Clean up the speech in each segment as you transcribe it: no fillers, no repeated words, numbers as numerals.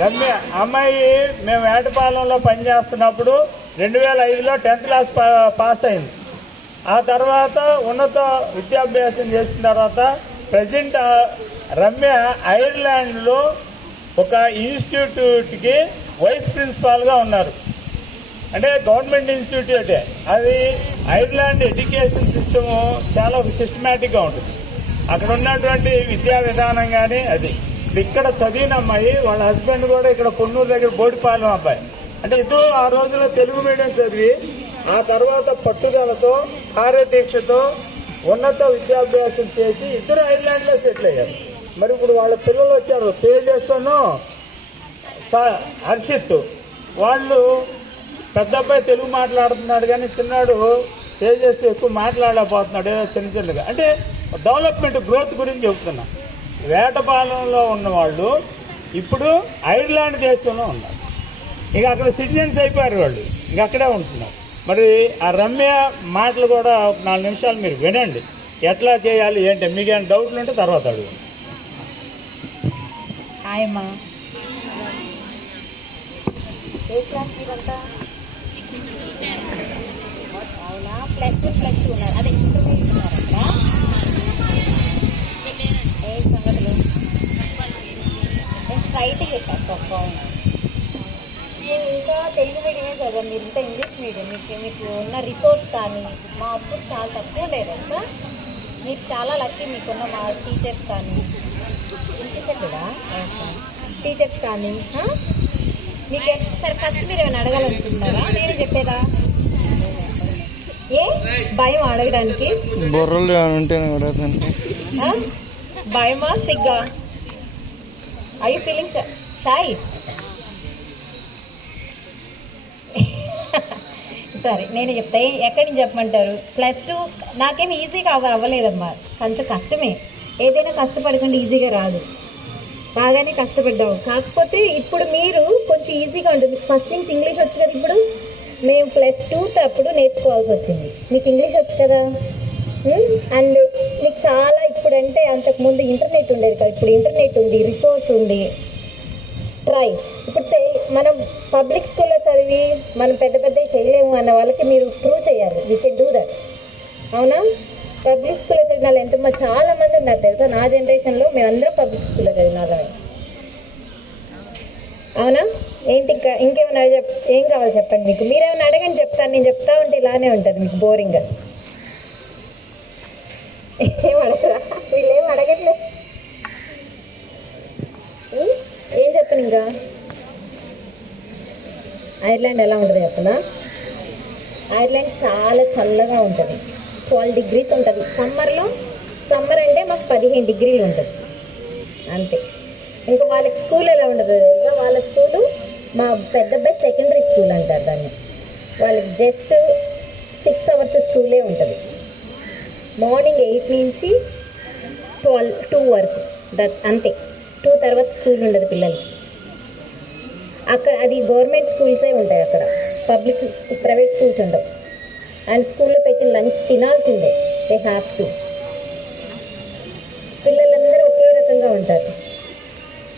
రమ్య అమ్మాయి మేము వేటపాలెంలో పనిచేస్తున్నప్పుడు 2005లో 10th క్లాస్ పాస్ అయింది. ఆ తర్వాత ఉన్నత విద్యాభ్యాసం చేసిన తర్వాత ప్రజెంట్ రమ్య ఐర్లాండ్లో ఒక ఇన్స్టిట్యూట్కి వైస్ ప్రిన్సిపాల్గా ఉన్నారు. అంటే గవర్నమెంట్ ఇన్స్టిట్యూటే. అది ఐర్లాండ్ ఎడ్యుకేషన్ సిస్టము చాలా సిస్టమేటిక్గా ఉంటుంది. అక్కడ ఉన్నటువంటి విద్యా విధానం కానీ అది ఇక్కడ చదివిన అమ్మాయి వాళ్ళ హస్బెండ్ కూడా ఇక్కడ పొన్నూరు దగ్గర బోడిపాలెం అబ్బాయి. అంటే ఇద్దరు ఆ రోజుల్లో తెలుగు మీడియం చదివి ఆ తర్వాత పట్టుదలతో కార్యదీక్షతో ఉన్నత విద్యాభ్యాసం చేసి ఇద్దరు ఐర్లాండ్లో సెటిల్ అయ్యారు. మరి ఇప్పుడు వాళ్ళ పిల్లలు వచ్చారు, తేజస్సును హర్షిత్. వాళ్ళు పెద్ద అబ్బాయి తెలుగు మాట్లాడుతున్నాడు కానీ చిన్నాడు తేజస్సు ఎక్కువ మాట్లాడలేకపోతున్నాడు ఏదో చిన్న చిన్నగా. అంటే డెవలప్మెంట్ గ్రోత్ గురించి చెబుతున్నా. వేటపాలెంలో ఉన్నవాళ్ళు ఇప్పుడు ఐర్లాండ్ దేశంలో ఉన్నారు. ఇక అక్కడ సిటిజన్స్ అయిపోయారు వాళ్ళు, ఇక అక్కడే ఉంటున్నారు. మరి ఆ రమ్య మాటలు కూడా ఒక 4 నిమిషాలు మీరు వినండి. ఎట్లా చేయాలి ఏంటి మీకు ఏమైనా డౌట్లు ఉంటే తర్వాత అడుగు. హాయ్ అమ్మా. ఏ క్లాస్ మీరంతా? అవునా, +2 ఉన్నారు. అదే ఇంటర్మీడియట్ ఉన్నారు అక్కడ. ఏ సంగతులు నేను స్ట్రైట్గా చెప్పాను. నేను ఇంకా తెలుగు మీడియమే చదివాను, మీరు ఇంకా ఇంగ్లీష్ మీడియం. మీకు ఉన్న రిసోర్స్ కానీ మా అప్పుడు చాలా తక్కువ లేదు కదా. మీకు చాలా లక్కీ, మీకున్న మా టీచర్స్ కానీ వినిపించట్లేదా? టీచర్స్ కానీ మీకు సరే ఫస్ట్ మీరు ఏమైనా అడగాలనుకుంటున్నారా? నేను చెప్పేదా? ఏ భయం అడగడానికి? బొర్రలు ఉంటే భయమా, సిగ్గా? I you feeling shy? సరే నేను చెప్తా. ఎక్కడి నుంచి చెప్పమంటారు? +2 నాకేమి ఈజీగా అవ్వలేదమ్మా, కొంచెం కష్టమే. ఏదైనా కష్టపడకుండా ఈజీగా రాదు, బాగానే కష్టపడ్డాము. కాకపోతే ఇప్పుడు మీరు కొంచెం ఈజీగా ఉంటుంది. ఫస్ట్ నుంచి ఇంగ్లీష్ వచ్చు కదా. ఇప్పుడు మేము +2 అప్పుడు నేర్చుకోవాల్సి వచ్చింది. మీకు ఇంగ్లీష్ వచ్చు కదా. అండ్ మీకు చాలా ఇప్పుడంటే అంతకుముందు ఇంటర్నెట్ ఉండేది కదా, ఇప్పుడు ఇంటర్నెట్ ఉంది, రిసోర్స్ ఉంది. ట్రై. ఇప్పుడు మనం పబ్లిక్ స్కూల్లో చదివి మనం పెద్ద చేయలేము అన్న వాళ్ళకి మీరు ప్రూవ్ చేయాలి. We can do that. అవునా? పబ్లిక్ స్కూల్లో చదివిన వాళ్ళు ఎంతమంది, చాలా మంది ఉన్నారు తెలుసా. నా జనరేషన్లో మేమందరం పబ్లిక్ స్కూల్లో చదివిన వాళ్ళమే. అవునా? ఏంటి ఇంకా ఇంకేమైనా ఏం కావాలి చెప్పండి. మీకు మీరేమైనా అడగండి, చెప్తాను. నేను చెప్తా ఉంటే ఇలానే ఉంటుంది మీకు బోరింగ్గా. ఏం అడగరా? వీళ్ళేం అడగట్లేదు. ఏం చెప్పను ఇంకా. ఐర్లాండ్ ఎలా ఉంటుంది చెప్పనా? ఐర్లాండ్ చాలా చల్లగా ఉంటుంది. 12 degrees ఉంటుంది సమ్మర్లో. సమ్మర్ అంటే మాకు 15 degrees ఉంటుంది అంతే. ఇంకా వాళ్ళకి స్కూల్ ఎలా ఉండదు తెలుసా? వాళ్ళ స్కూలు మా పెద్ద అబ్బాయి సెకండరీ స్కూల్ అంటారు దాన్ని. వాళ్ళకి జస్ట్ 6 hours స్కూలే ఉంటుంది. మార్నింగ్ 8 నుంచి 2 వరకు అంతే. 2 తర్వాత స్కూల్ ఉండదు పిల్లలకి. అక్కడ అది గవర్నమెంట్ స్కూల్సే ఉంటాయి అక్కడ, ప్రైవేట్ స్కూల్స్ ఉండవు. అండ్ స్కూల్లో పెట్టిన లంచ్ తినాల్సిందే, దే హ్యావ్ టు. పిల్లలందరూ ఒకే రకంగా ఉంటారు.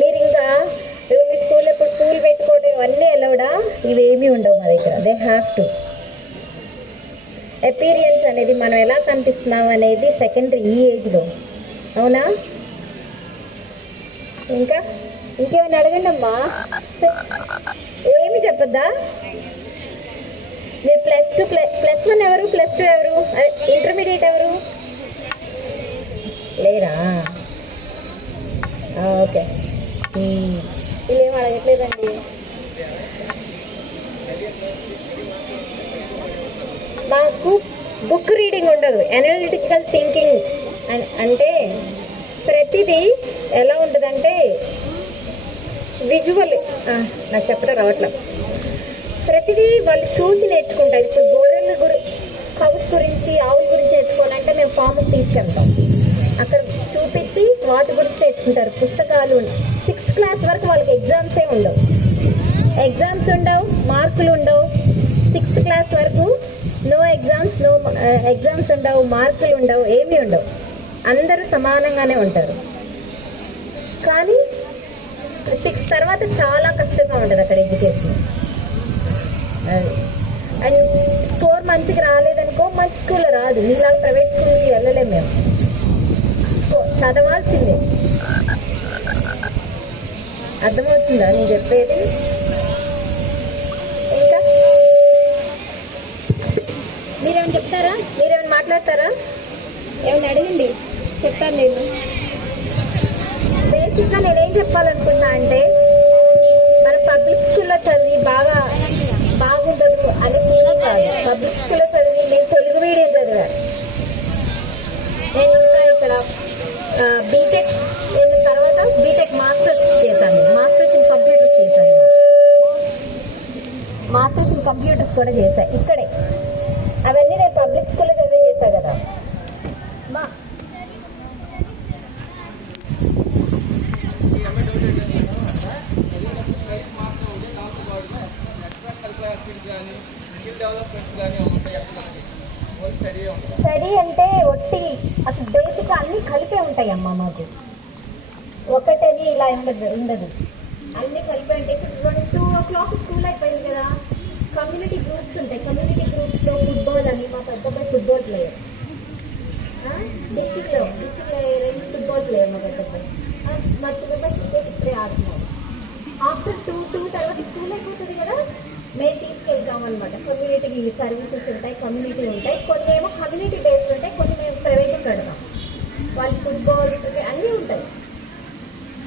మీరు ఇంకా మీ స్కూల్లో ఇప్పుడు స్కూల్ పెట్టుకోవడం ఇవన్నీ ఎలవడా, ఇవేమీ ఉండవు మా దగ్గర. They have to. అపీరియన్స్ అనేది మనం ఎలా కనిపిస్తున్నాం అనేది సెకండరీ ఈ ఏజ్లో. అవునా? ఇంకా ఇంకేమైనా అడగండి అమ్మా. ఏమి చెప్పద్దా? మీరు +1 ఎవరు, +2 ఎవరు, ఇంటర్మీడియట్ ఎవరు లేరా? ఓకే. వీళ్ళేం అడగట్లేదండి. మాకు బుక్ రీడింగ్ ఉండదు, అనలిటికల్ థింకింగ్. అంటే ప్రతిదీ ఎలా ఉంటుందంటే విజువల్. నాకు చెప్పడం రావట్లేదు. ప్రతిదీ వాళ్ళు చూసి నేర్చుకుంటారు. ఇప్పుడు గొర్రెల కౌస్ గురించి, ఆవుల గురించి నేర్చుకోవాలంటే మేము ఫామ్కి తీసుకెళ్తాం. అక్కడ చూపించి వాటి గురించి నేర్చుకుంటారు. పుస్తకాలు 6th క్లాస్ వరకు వాళ్ళకి ఎగ్జామ్సే ఉండవు. ఎగ్జామ్స్ ఉండవు, మార్కులు ఉండవు. 6th క్లాస్ వరకు నో ఎగ్జామ్స్ ఉండవు, మార్కులు ఉండవు, ఏమీ ఉండవు. అందరూ సమానంగానే ఉంటారు. కానీ 6 తర్వాత చాలా బాగుంటుంది అక్కడ ఎడ్యుకేషన్. అది అండ్ స్కోర్ మంచిగా రాలేదనుకో మంచి స్కూల్లో రాదు. నీలాగా ప్రైవేట్ స్కూల్కి వెళ్ళలేము మేము, చదవాల్సిందే. అర్థమవుతుందా నేను చెప్పేది? ఇంకా మీరేమైనా చెప్తారా? మీరేమైనా మాట్లాడతారా? ఏమైనా అడిగింది చెప్తాను నేను. బేసిక్గా నేనేం చెప్పాలనుకున్నా అంటే మన పబ్లిక్ స్కూల్లో చదివి బాగుండదు అని ఫీలింగ్ కాదు. పబ్లిక్ స్కూల్లో చదివి నేను తెలుగు మీడియం చదివాను. నేను ఇంకా ఇక్కడ బీటెక్ తర్వాత బీటెక్ మాస్టర్స్ చేశాను. మాస్టర్స్ ఇన్ కంప్యూటర్స్ చేశాను. మాస్టర్స్ ఇన్ కంప్యూటర్స్ కూడా చేశాను ఇక్కడే. అవన్నీ నేను పబ్లిక్ స్కూల్లో చదివే చేశాను కదా. స్టడీ అంటే ఒట్టి అసలు బేసిక్గా అన్నీ కలిపే ఉంటాయి అమ్మ మాకు. ఒకటని ఇలా ఉండదు, అన్నీ కలిపే ఉంటాయి. ఇప్పుడు 2 o'clock స్కూల్ అయిపోయింది కదా, కమ్యూనిటీ గ్రూప్స్ ఉంటాయి. కమ్యూనిటీ గ్రూప్స్లో ఫుట్బాల్ అని, మా పెద్దబ్బాయి ఫుట్బాల్ ప్లేయర్. డిస్టిక్లో 2 ఫుట్బాల్ ప్లేయర్ మా పెద్దబ్బాయి. మా చిన్నబ్బాయి క్రికెట్ ఇప్పుడే ఆడుతున్నారు. ఆఫ్టర్ 2 తర్వాత స్కూల్ అయిపోతుంది కదా, మేము తీసుకెళ్తాం అనమాట. కమ్యూనిటీ సర్వీసెస్ ఉంటాయి, కమ్యూనిటీ ఉంటాయి. కొన్ని ఏమో కమ్యూనిటీ బేస్డ్ ఉంటాయి, కొన్ని మేము ప్రైవేట్ కడతాం. వాళ్ళకి ఫుట్బాల్ అన్నీ ఉంటాయి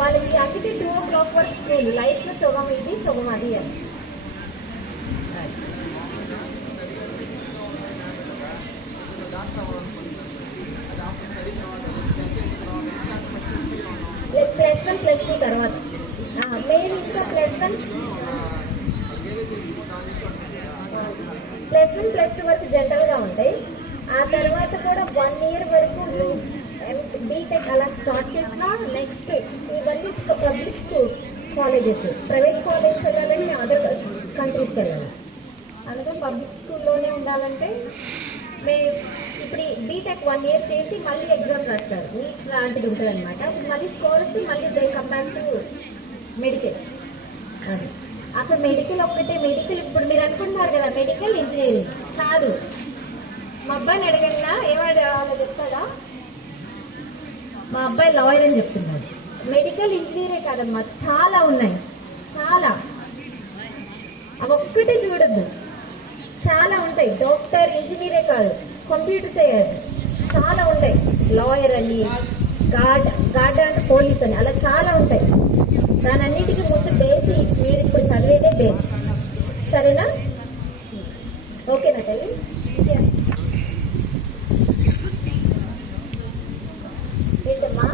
వాళ్ళకి. అందుకే 2 o'clock వరకు స్కూల్. లైఫ్లో సగం ఇది సగం అది అని. +1 +2 తర్వాత మెయిన్ ఇంకా +1 +2 వరకు జనరల్గా ఉంటాయి. ఆ తర్వాత కూడా 1 year వరకు బీటెక్ అలా స్టార్ట్ చేసినా నెక్స్ట్ ఇవన్నీ పబ్లిక్ కాలేజెస్. ప్రైవేట్ కాలేజ్ వెళ్ళాలని అదర్ కంట్రీస్కి వెళ్ళాలి. అందుకని పబ్లిక్ స్కూల్లోనే ఉండాలంటే మేము ఇప్పుడు బీటెక్ 1 year చేసి మళ్ళీ ఎగ్జామ్ రాస్తారు. నీట్ లాంటిది ఉంటుంది అనమాట. మళ్ళీ స్కోర్ వచ్చి మళ్ళీ దే కంపేర్ టు మెడికల్. అది అసలు మెడికల్ ఒక్కటే. మెడికల్ ఇప్పుడు మీరు అనుకుంటున్నారు కదా మెడికల్ ఇంజనీరింగ్ కాదు. మా అబ్బాయిని అడగండి ఏమో చెప్తాడా? మా అబ్బాయి లాయర్ అని చెప్తున్నాడు. మెడికల్ ఇంజనీరే కాదమ్మా, చాలా ఉన్నాయి. చాలా అవి ఒక్కటే చూడద్దు, చాలా ఉంటాయి. డాక్టర్ ఇంజనీరే కాదు, కంప్యూటర్సే కాదు, చాలా ఉంటాయి. లాయర్ అని, గార్డ్ అంటే పోలీస్ అని, అలా చాలా ఉంటాయి. దాని అన్నిటికీ ముందు బేసిక్ మీరు ఇప్పుడు చదివేదే బేసిక్. సరేనా? ఓకేనా తల్లి? ఏంటమ్మా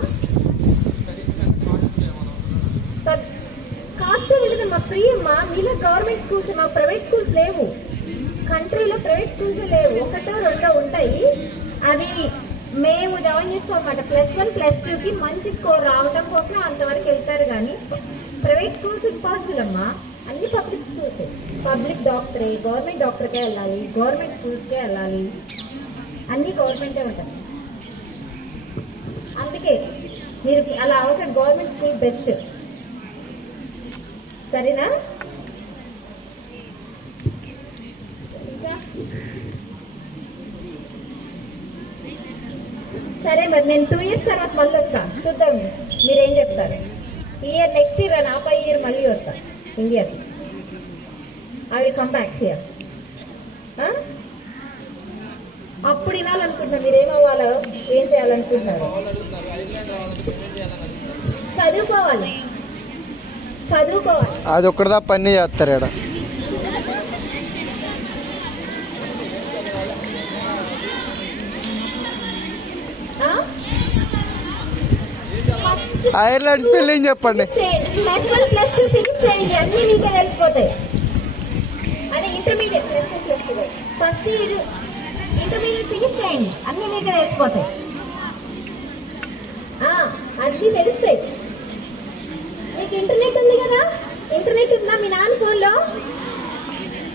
కాస్ట్ లేదమ్మా, ఫ్రీ అమ్మా. మీలో గవర్నమెంట్ స్కూల్స్, మా ప్రైవేట్ స్కూల్స్ లేవు. కంట్రీలో ప్రైవేట్ స్కూల్స్ లేవు, 1 or 2 ఉంటాయి. అది మేము జాయిన్ చేస్తాం అన్నమాట. +1 +2కి మంచి స్కోర్ రావడం కోసం అంతవరకు వెళ్తారు. కానీ ప్రైవేట్ స్కూల్స్ ఇంపాసిబుల్ అమ్మా. అన్ని పబ్లిక్ స్కూల్స్. పబ్లిక్ డాక్టరే, గవర్నమెంట్ డాక్టర్కే వెళ్ళాలి, గవర్నమెంట్ స్కూల్స్కే వెళ్ళాలి. అన్నీ గవర్నమెంటే ఉంటాయి. అందుకే మీరు అలా అవసరం. Government school best. సరేనా? సరే మరి నేను 2 years తర్వాత మళ్ళీ వస్తాను, చూద్దాం మీరేం చెప్తారు. నెక్స్ట్ ఇయర్ అని 5 year మళ్ళీ వస్తా ఇండియాకి. I will come back here. అప్పుడు వినాలనుకుంటున్నా మీరేమవ్వాలో, ఏం చేయాలనుకుంటున్నారు. చదువుకోవాలి. అది ఒక్కడిదా పని చేస్తారు ఇక్కడ. ఐర్లాండ్ స్పెల్లింగ్ చెప్పండి. అన్ని మీకే తెలిసిపోతాయి. అదే intermediate first year intermediate finish చేయండి, అన్ని మీకే తెలిసిపోతాయి. అన్నీ తెలుస్తాయి. మీకు ఇంటర్నెట్ ఉంది కదా, ఇంటర్నెట్ ఉందా మీ నాన్న ఫోన్లో?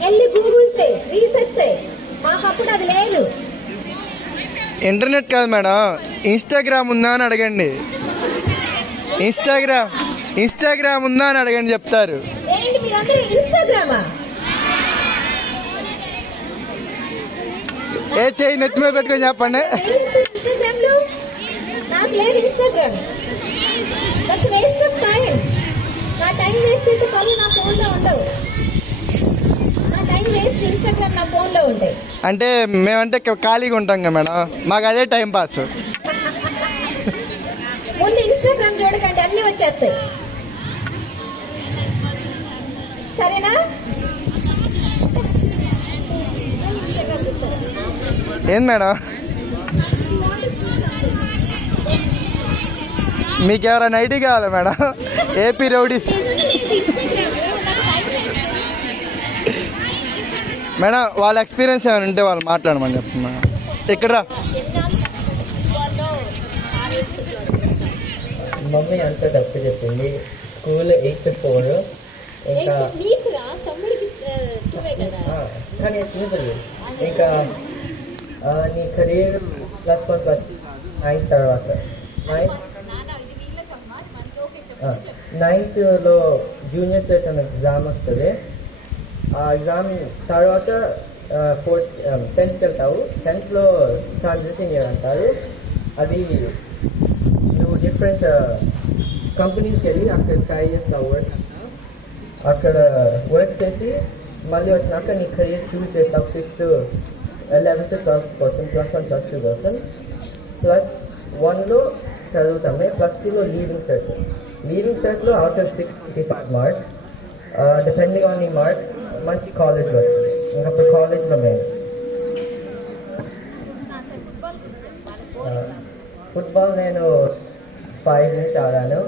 వెళ్ళి గూగుల్ చేయి, రీసెర్చ్ చేయి. మాకప్పుడు అది లేదు. ఇంటర్నెట్ కాదు మేడం, ఇన్స్టాగ్రామ్ ఉందా అని అడగండి. ఇన్స్టాగ్రామ్ ఉందా అని అడగండి, చెప్తారు. ఏంటి మీరందరూ ఇన్స్టాగ్రామా? ఏ చెయ్యి నెత్తి మీద పెట్టుకొని చెప్పండి. ఇన్స్టాగ్రామ్ లో నాకు లేదు Instagram. That's waste of time. నా టైం వేస్ట్ చేసే పనులు నా ఫోన్లో ఉండవు. నా టైం వేస్ట్ ఇన్స్టాగ్రామ్ నా ఫోన్లో ఉంటాయి. అంటే మేమంటే ఖాళీగా ఉంటాం కదా మేడం, మాకు అదే టైం పాస్. ముందు ఇన్స్టాగ్రామ్ చూడకండి, అన్నీ వచ్చేస్తాయి. సరేనా? ఏంది మేడం, మీకు ఎవరైనా ఐడి కావాలా మేడం? ఏపీ రౌడీస్ మేడం, వాళ్ళ ఎక్స్పీరియన్స్ ఏమైనా ఉంటే వాళ్ళు మాట్లాడమని చెప్పండి మేడం. ఇక్కడ మమ్మీ అంతా తప్పు చెప్పింది. స్కూల్ 8 to 4 ఇంకా కానీ సింపుల్. ఇంకా నీ కెరీర్ +1 +9 తర్వాత 9th జూనియర్ సెట్ అనే ఎగ్జామ్ వస్తుంది. ఆ ఎగ్జామ్ తర్వాత 10th వెళ్తావు. 10th ట్రాన్సిషన్ ఇయర్ అంటారు. అది నువ్వు డిఫరెంట్ కంపెనీస్కి వెళ్ళి అక్కడ ట్రై చేస్తావు వర్క్. అక్కడ వర్క్ చేసి మళ్ళీ వచ్చినాక నీ కెరీర్ చూస్ చేస్తావు. 5th 11th 12th కోసం +1 +2 కోసం +1లో చదువుతామే. +2లో లీడింగ్ సెట్లో out of 65 marks depending on ఈ మార్క్స్ మంచి కాలేజ్లో వచ్చింది. ఇంకప్పుడు కాలేజ్లో మేము ఫుట్బాల్ నేను 5 నుంచి ఆడాను.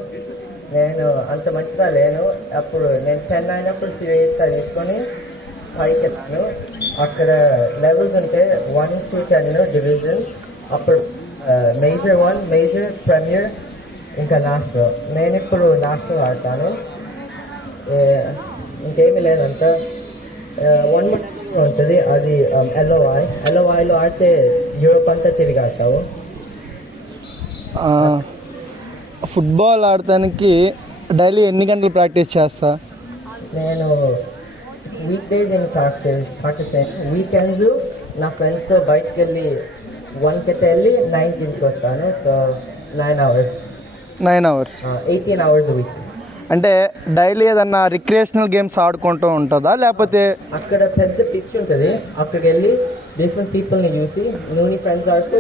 నేను అంత మంచిగా లేను. అప్పుడు నేను 10 అయినప్పుడు సీరియస్గా తీసుకొని పైకి వెళ్ళాను. అక్కడ లెవెల్స్ ఉంటే 1 to 10 డివిజన్. అప్పుడు మేజర్ 1, మేజర్, ప్రీమియర్, ఇంకా నేషనల్. నేను ఇప్పుడు నేషనల్ ఆడతాను. ఇంకేమీ లేదంతా 1 ఉంటుంది. అది LOIలో ఆడితే యూరోప్ అంతా తిరిగి ఆడతావు. ఫుట్బాల్ ఆడటానికి డైలీ ఎన్ని గంటలు ప్రాక్టీస్ చేస్తా? నేను వీక్ డేస్ ఏం ప్రాక్టీస్ చేయను. వీకెండ్స్ నా ఫ్రెండ్స్తో బయటకు వెళ్ళి 1కి వెళ్ళి 9కి ఇంటికి వస్తాను. So 9 hours 18 hours a week. అంటే డైలీ ఏదన్నా రిక్రియేషనల్ గేమ్స్ ఆడుకుంటూ ఉంటుందా లేకపోతే? అక్కడ పెద్ద పిచ్ ఉంటుంది. అక్కడికి వెళ్ళి డిఫరెంట్ పీపుల్ని చూసి నువ్వు నీ ఫ్రెండ్స్ ఆడుతూ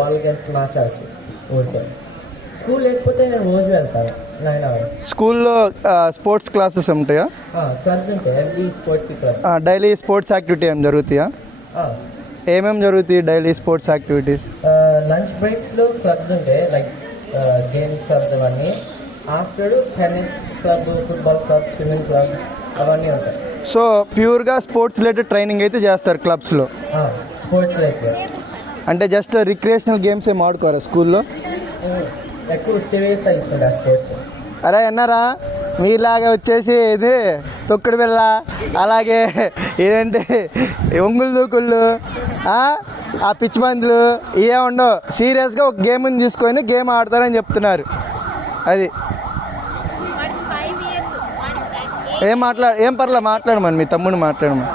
వాళ్ళ గేమ్స్ మ్యాచ్ ఆడుతూ ఊరికే. స్కూల్ లేకపోతే నేను రోజు వెళ్తాను 9 hours. స్కూల్లో స్పోర్ట్స్ క్లాసెస్ ఉంటాయా? క్లబ్స్ ఉంటాయి. Every sports club. Daily sports activity ఏం జరుగుతాయా? ఏమేమి జరుగుతాయి డైలీ స్పోర్ట్స్ యాక్టివిటీస్? లంచ్ బ్రేక్స్లో క్లబ్స్ ఉంటాయి, లైక్ గేమ్స్ క్లబ్స్ అవన్నీ. After tennis club, football club, swimming club అవన్నీ ఉంటాయి. సో ప్యూర్గా స్పోర్ట్స్ రిలేటెడ్ ట్రైనింగ్ అయితే చేస్తారు క్లబ్స్లో? Sports related. అంటే జస్ట్ రిక్రియేషనల్ గేమ్స్ ఏం ఆడుకోరా స్కూల్లో? ఎక్కువ సీరియస్గా తీసుకుంటా స్పోర్ట్స్. అరే అన్నారా మీలాగా వచ్చేసి ఇది తొక్కుడు బిళ్ళ, అలాగే ఇదేంటి ఒంగులు దూకుళ్ళు, ఆ పిచ్చి మందులు ఇవే ఉండవు. సీరియస్గా ఒక గేమ్ని తీసుకొని గేమ్ ఆడతారని చెప్తున్నారు. అది ఏం పర్లేదు మాట్లాడమని, మీ తమ్ముడు మాట్లాడమని.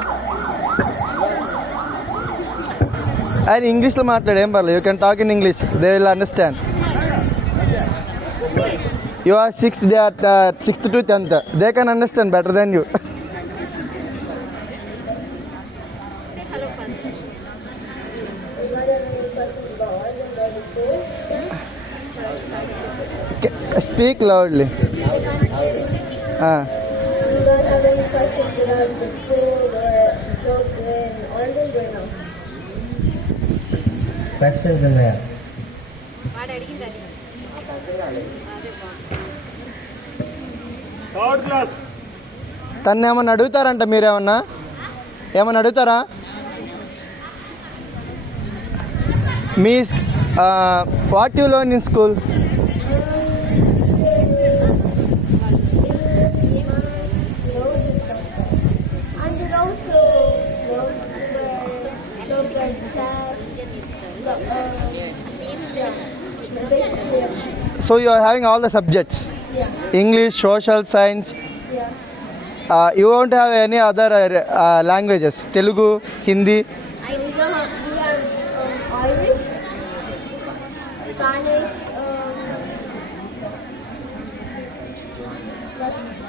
ఆయన ఇంగ్లీష్లో మాట్లాడు, ఏం పర్లేదు. You can talk in English, they will understand. You are 6th, they are 6th to 10th. They can understand better than you. Speak loudly. Questions in there. Third class. తను ఏమన్నా అడుగుతారంట, మీరేమన్నా అడుగుతారా? Me what you learn in school? So you are having all the subjects? English, social, science. You won't have any other languages? Telugu, Hindi? We have Irish, Spanish,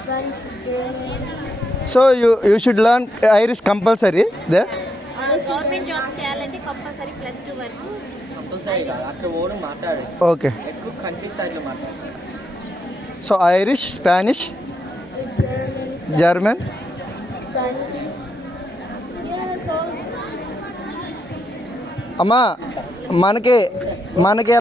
French, German. So you should learn Irish compulsory they. Government jobs చేయాలంటే compulsory +2 వరకు compulsory కాదు, అక్కడ ఓడు మాట్లాడు, okay. ఎక్కువ country సైడ్లో మాట్లాడు. So Irish, Spanish, German. Spanish. Yeah, that's all. అమ్మా మనకి